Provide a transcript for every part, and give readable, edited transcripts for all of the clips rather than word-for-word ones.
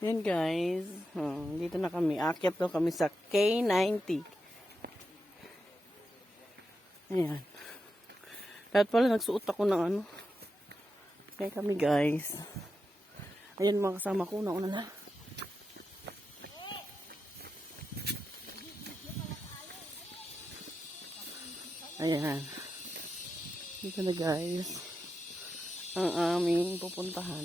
Yan guys. Dito na kami. Akyat daw kami sa K90. Ayan. Lahat pala nagsuot ako ng ano. Kaya kami guys. Ayan mga kasama ko. Nauna na. Ayan. Dito na guys. Ang aming pupuntahan.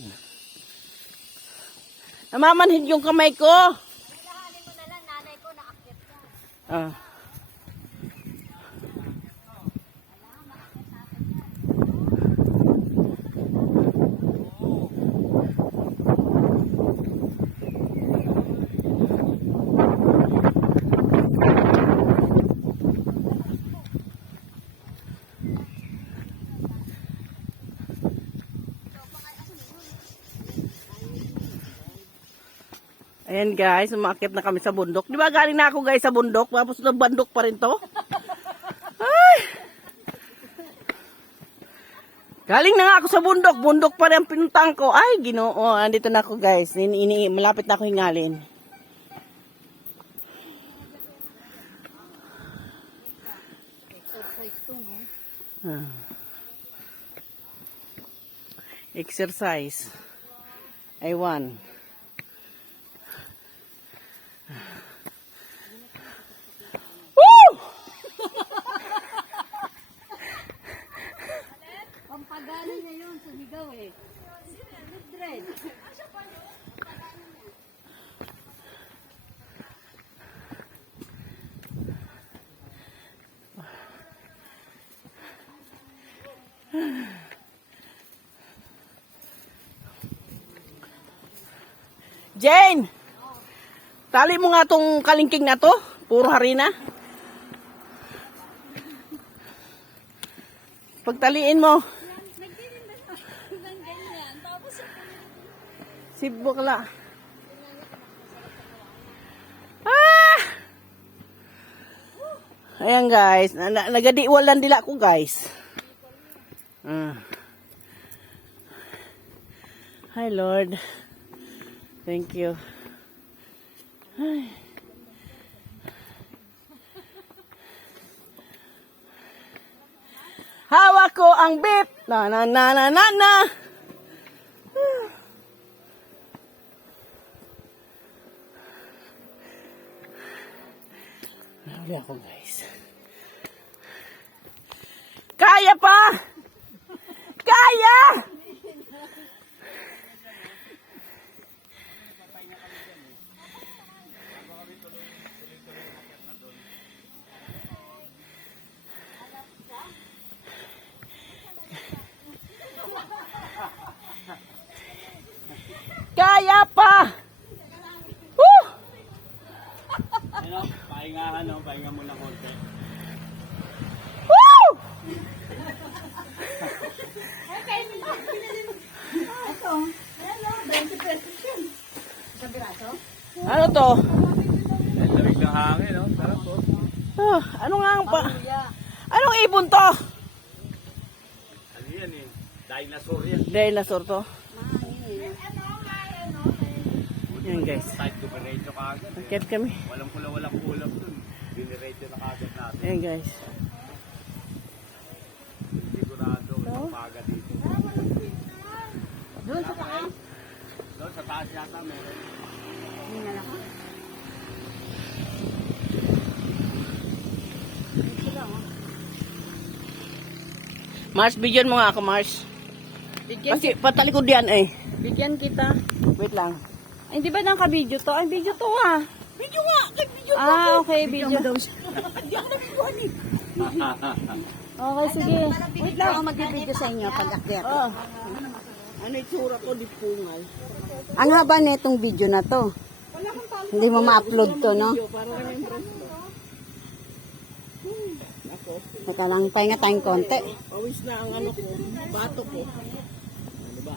Namamanhid yung kamay ko. Kailanganin mo na lang, nanay ko, naakyat ka. Ah. Ayan guys, umaakit na kami sa bundok. Di ba galing na ako guys sa bundok? Tapos na bandok pa rin to. Ay! Galing na nga ako sa bundok. Bundok pa rin ang pinuntang ko. Ay, Ginoo. Andito na ako guys. Malapit na ako hingalin. Exercise to, no? Exercise. I want. Pampagalan niya yun, sumigaw eh. Dread. Jane! Tali mo nga tong kalingking na to. Puro harina. Pagtaliin mo. Si Bukla. Ah! Ayan guys. Nagadiwalan dila ko guys. Hi Lord. Thank you. Ay. Hawak ko ang beep. Na na na na na na. Nahuli ako guys. Kaya pa! Kaya! Kaya pa! Woo! Ano, pahinga muna konti. Woo! Ano to? Ang lamig ng hangin, no? Sarap po. Ano nga ang pa? Anong ibon to? Ano yan eh? Dinosaur yan. Dinosaur to. Yan guys. Type to diretso kagad. Akit kami. Walang pula, walang kulap dun. Diniretso na kagad natin. Yan guys. Sigurado, walang paga dito. Doon sa taas. Doon sa taas yata meron. Hindi na lang. Mars, bigyan mo nga ako Mars. Bigyan, Kasi patalikod yan eh. bigyan kita. Wait lang. Ay, hindi ba naka-video to? Ay, video to ah. Video nga! Video Ah, okay, video. Okay, sige. Wait lang. Ako mag-video sa inyo pag akyat. Ano itsura ko? Di pungal. Ang haba nitong video na to. Hindi mo ma-upload to, no? Para remembrance mo. Ako. Teka lang, pahinga tayong konti. Pawis na ang ano ko. Bato ko. Diba?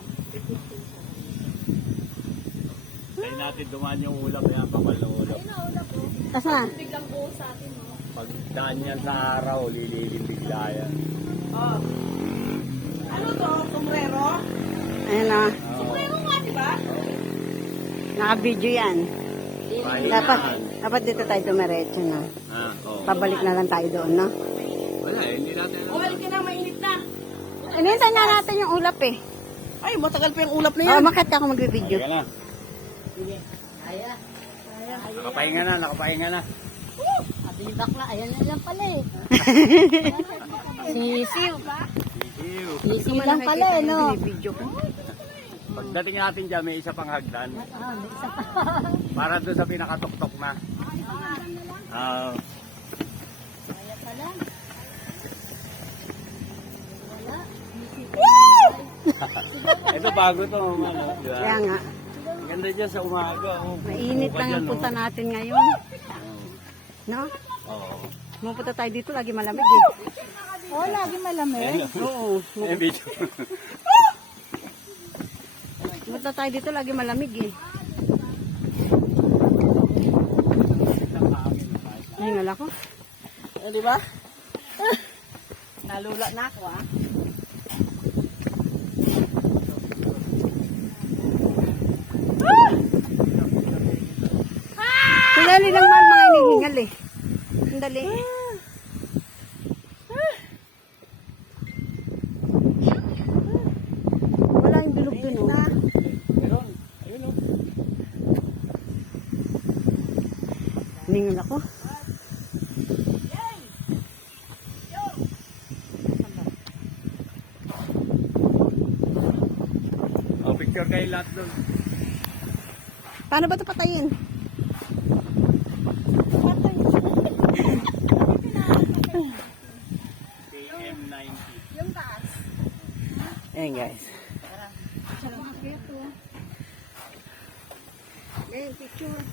Kaya natin dumaan yung ulap yan, kapal ng ulap. Tas na. Pag daan yan sa araw, lililim bigla yan. Oh. Ano to? Sombrero? Ayun na. Sombrero nga, diba? Naka-video yan. Dapat dito tayo dumiretso na. Oo. Pabalik na lang tayo doon, no? Wala, hindi natin. Balik ka na, mainit na. Inintay na natin yung ulap eh. Ay, matagal pa yung ulap na Oo, yan. makit ako mag-video. Halika na. Nakapahinga na, nakapahinga na. Sabi ni bakla, ayan na lang pala eh. Sisiw. Ew. Sisiw lang pala eh, no? Video ko. Pagdating natin dyan, may isa pang hagdan. Para doon sa pinakatuktok na. Ito bago to, ano, di ba? Kaya nga, Ganda dyan sa umaga. Oh. mainit Buka lang dyan, ang punta oh. natin ngayon. No? Oo. Pumunta tayo dito, lagi malamig eh. Oo, lagi malamig. Ayan, Oo. Ayan, video. Pumunta tayo dito, lagi malamig eh. Nahingal ako. Eh, di ba? Nalula na ako, ah. Sandali lang mahal mga hinihingal eh. Sandali. Wala yung bilog dun oh. Meron. Ayun, oh. Hiningal ako. Oh, picture kayo lahat doon. Paano ba ito patayin? PM90. Ayan, guys. Salamat kayo to. Ngayon, picture.